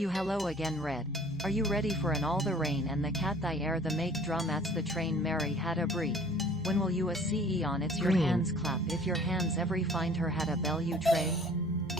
You hello again Red. Are you ready for an all the rain and the cat thy air the make dramats the train Mary had a breed? When will you a ce on its your Green. hands clap if your hands every find her had a bell you tray?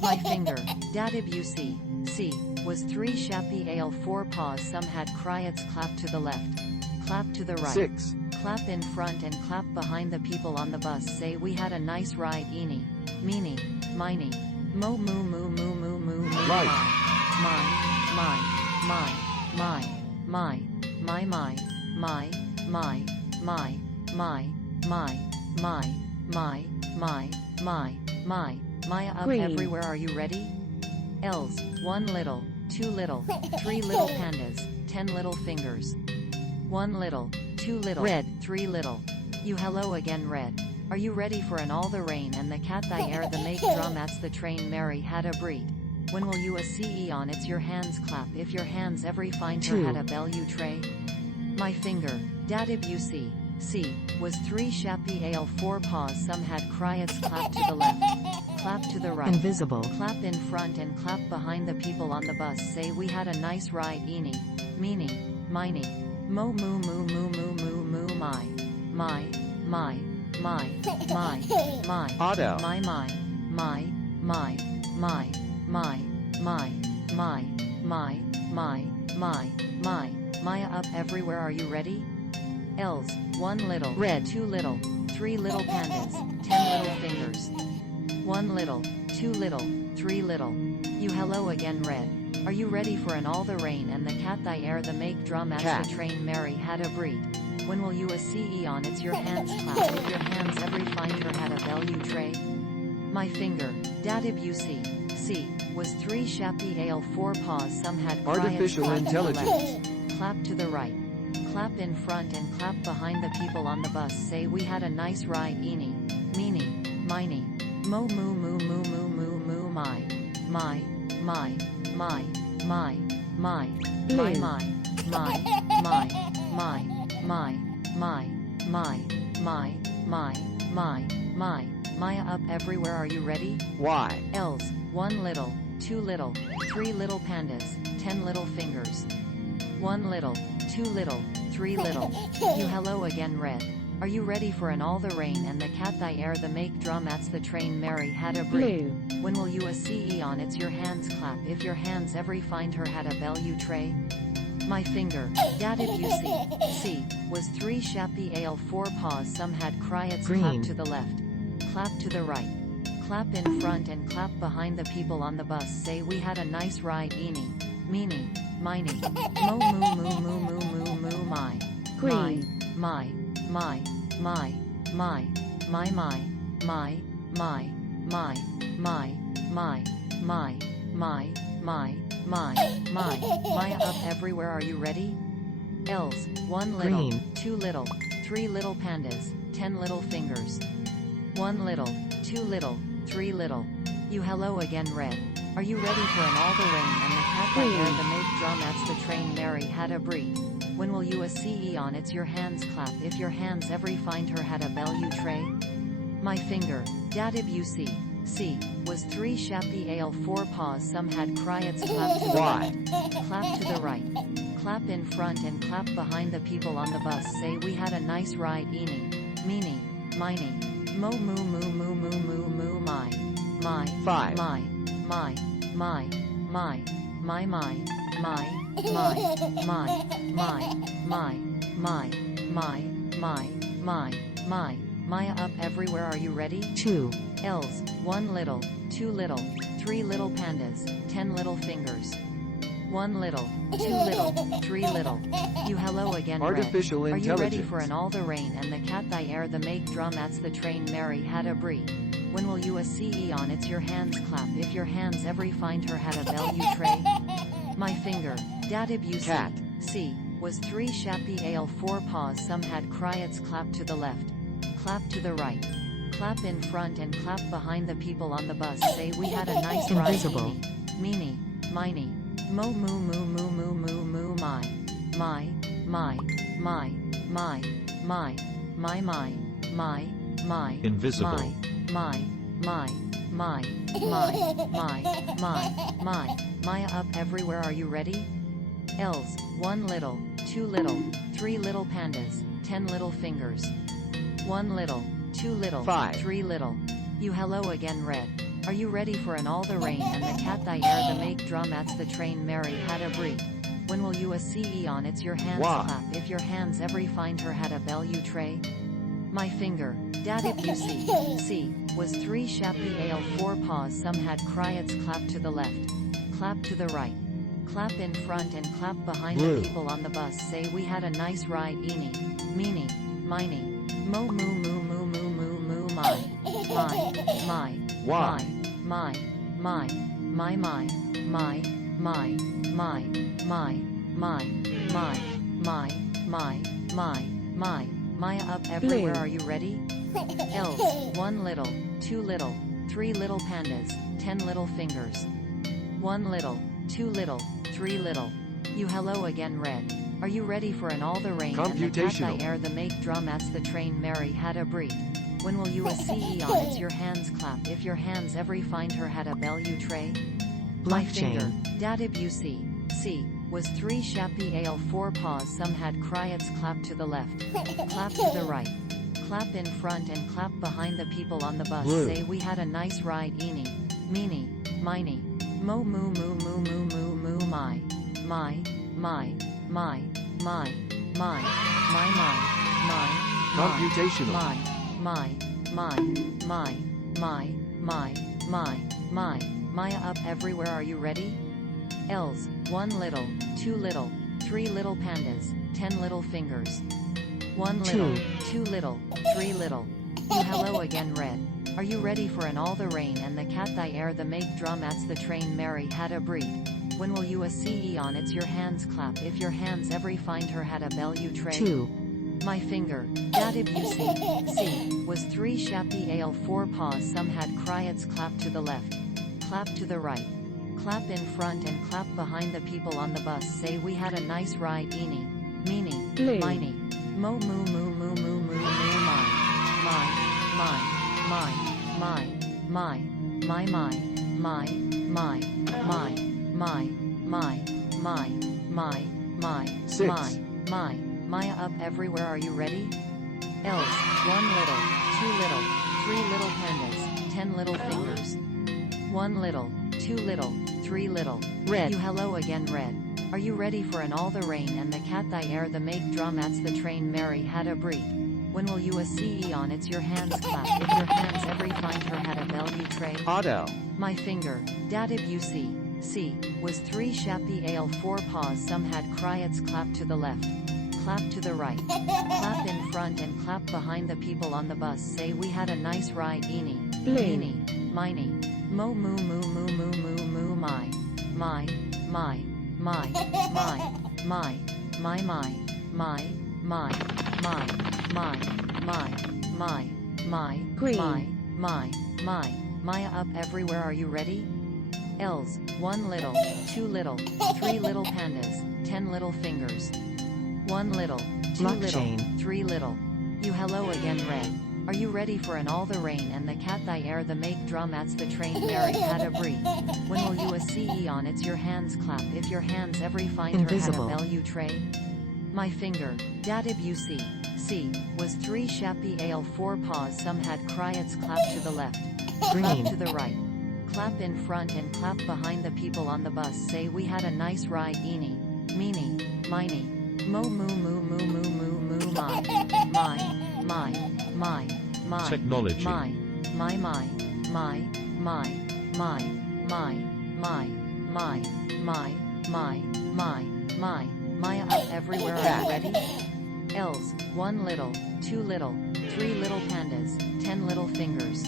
My finger, dadib you see, was 3 shappy ale 4 paws some had cry it's clap to the left, clap to the right, 6. clap in front and clap behind the people on the bus say we had a nice ride eeny, meeny, miny, mo moo moo moo moo moo moo Right. my, my, my, my, my, my, my, my, my, my, my, my, Maya up Green. everywhere are you ready? L's, 1 little, 2 little, 3 little pandas, 10 little fingers. 1 little, 2 little, Red. 3 little. You hello again Red. Are you ready for an all the rain and the cat thy air the make dramats the train Mary had a breed? When will you a ce on its your hands clap if your hands every find her 2. had a bell you tray? My finger, dadib you see, was 3 shappy ale 4 paws some had cry it's clap to the left, clap to the right, Invisible. clap in front and clap behind the people on the bus say we had a nice ride eeny, meeny, miny, mo moo moo moo moo moo moo my, my, my, my, my, my, Auto. my, my, my, my, my, my, my, my, my, my, Maya up everywhere are you ready? L's, 1 little, Red. 2 little, 3 little pandas, 10 little fingers. 1 little, 2 little, 3 little. You hello again Red. Are you ready for an all the rain and the cat thy air the make dramats Cat. the train Mary had a breed? When will you a ce on its your hands clap if your hands every find her had a bell you tray? My finger, dadib you see, was 3 shappy ale 4 paws some had cry it's Artificial clap intelligence. to the left, clap to the right, clap in front and clap behind the people on the bus say we had a nice ride eeny, meeny, miny, mo moo moo moo moo moo moo my, my, my, my, my, my, my, my, my, my, my, my, my, my, my, Maya up everywhere are you ready? Y. L's, 1 little, 2 little, 3 little pandas, 10 little fingers. 1 little, 2 little, 3 little. You hello again Red. Are you ready for an all the rain and the cat thy air the make dramats the train Mary had a breed? Blue. When will you a ce on its your hands clap if your hands every find her had a bell you tray? My finger, dadib you see, was 3 shappy ale 4 paws some had cry it's clap Green. to the left, clap to the right, clap in front and clap behind the people on the bus say we had a nice ride eeny, meeny, miny, mo moo moo moo moo moo moo my, Green. my, my, my, my, my, my, my, my, my, my, my, my, my, Maya up everywhere are you ready? L's, 1 little, Green. 2 little, 3 little pandas, 10 little fingers. 1 little, 2 little, 3 little. You hello again Red. Are you ready for an all the rain and the cat thy air the make dramats the train Mary had a breed? When will you a ce on its your hands clap if your hands every find her had a bell you tray? My finger, dadib you see, was 3 shappy ale 4 paws some had cry it's clap to the Y. left, clap to the right, clap in front and clap behind the people on the bus say we had a nice ride eeny, meeny, miny, mo moo moo moo moo moo moo my, my, 5. my, my, my, my, my, my, my, my, my, my, my, my, Maya up everywhere are you ready? 2. L's, 1 little, 2 little, 3 little pandas, 10 little fingers. 1 little, 2 little, 3 little. You hello again Red. Artificial Are you ready intelligence. for an all the rain and the cat thy air the make dramats the train Mary had a breed? When will you a ce on its your hands clap if your hands every find her had a bell you tray? My finger, dadib you Cat. was 3 shappy ale 4 paws some had cry it's clap to the left, clap to the right, clap in front and clap behind the people on the bus say we had a nice ride Invisible. eeny, meeny, miny, mo moo moo moo moo moo moo my, my, my, my, my, my, my, my, my, my, Invisible. my, my, my, Maya up everywhere, are you ready? L's, 1 little, 2 little, 3 little pandas, 10 little fingers. 1 little, 2 little, 5. 3 little. You hello again red. Are you ready for an all the rain and the cat thy air the make drumats the train Mary had a breed? When will you a ce on it's your hands Wow. clap if your hands every find her had a bell you tray? My finger, dad if you see, was 3 shappy ale 4 paws some had cryets clap to the left, clap to the right, clap in front and clap behind Blue. the people on the bus say we had a nice ride eeny, meeny, miny, mo moo moo moo moo moo moo my, Why? my, Maya up everywhere, Blue. are you ready? L's, 1 little, 2 little, 3 little pandas, 10 little fingers. 1 little, 2 little, 3 little. You hello again red. Are you ready for an all the rain and the cat thy air the make drumats the train Mary had a breed? When will you a ce on it's your hands clap if your hands every find her had a bell you tray? My finger, dadib you see, was 3 shappy ale 4 paws some had cryets clap to the left, clap to the right, clap in front and clap behind the people on the bus Blue. say we had a nice ride eeny, meeny, miny, mo moo moo moo moo moo moo my, Computational. Maya up everywhere, are you ready? L's, 1 little, 2 little, 3 little pandas, 10 little fingers. 1 little, 2 little, 3 little. You hello again red. Are you ready for an all the rain and the cat thy air the make drumats the train Mary had a breed? When will you a ce on it's your hands clap if your hands every find her had a bell you tray? 2. My finger, dadib you see, was 3 shappy ale 4 paws some had cryets clap to the left, clap to the right, clap in front and clap behind the people on the bus say we had a nice ride eeny, meeny, Blue. miny, mo moo moo moo moo moo moo Maya up everywhere, are you ready? L's, 1 little, 2 little, 3 little pandas, 10 little fingers. 1 little, 2 little, 3 little. Red. You hello again red. Are you ready for an all the rain and the cat thy air the make drumats the train Mary had a breed? When will you a ce on it's your hands clap if your hands every find her had a bell you tray? Auto. My finger, dadib you see, was 3 shappy ale 4 paws some had cryets clap to the left, clap to the right, clap in front and clap behind the people on the bus say we had a nice ride eeny, meeny, miny, mo moo moo moo moo moo moo my, Maya up everywhere, are you ready? L's, 1 little, 2 little, 3 little pandas, 10 little fingers. 1 little, 2 little, 3 little. You hello again red. Are you ready for an all the rain and the cat thy air the make drumats the train Mary had a breed? When will you a ce on it's your hands clap if your hands every find Invisible. her had a bell you tray? My finger, dadib you see, was 3 shappy ale 4 paws some had cryets clap to the left, clap to the right, clap in front and clap behind the people on the bus say we had a nice ride eeny, meeny, miny, mo moo moo moo moo moo moo Technology. Maya up everywhere, are you ready? L's, 1 little, 2 little, 3 little pandas, 10 little fingers.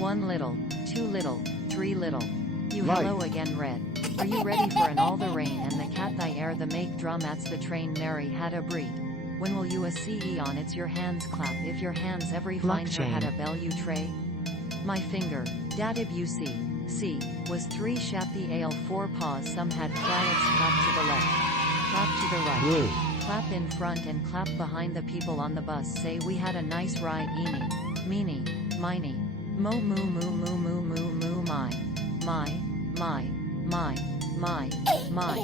1 little, 2 little, 3 little. You hello again red. Are you ready for an all the rain and the cat thy air the make drumats the train Mary had a breed? When will you a ce on it's your hands clap if your hands every find her had a bell you tray? My finger, dadib you see, was 3 shappy ale 4 paws some had cryets clap to the left, clap to the right, Blue. clap in front and clap behind the people on the bus say we had a nice ride eeny, meeny, miny, Mo moo moo moo moo moo moo my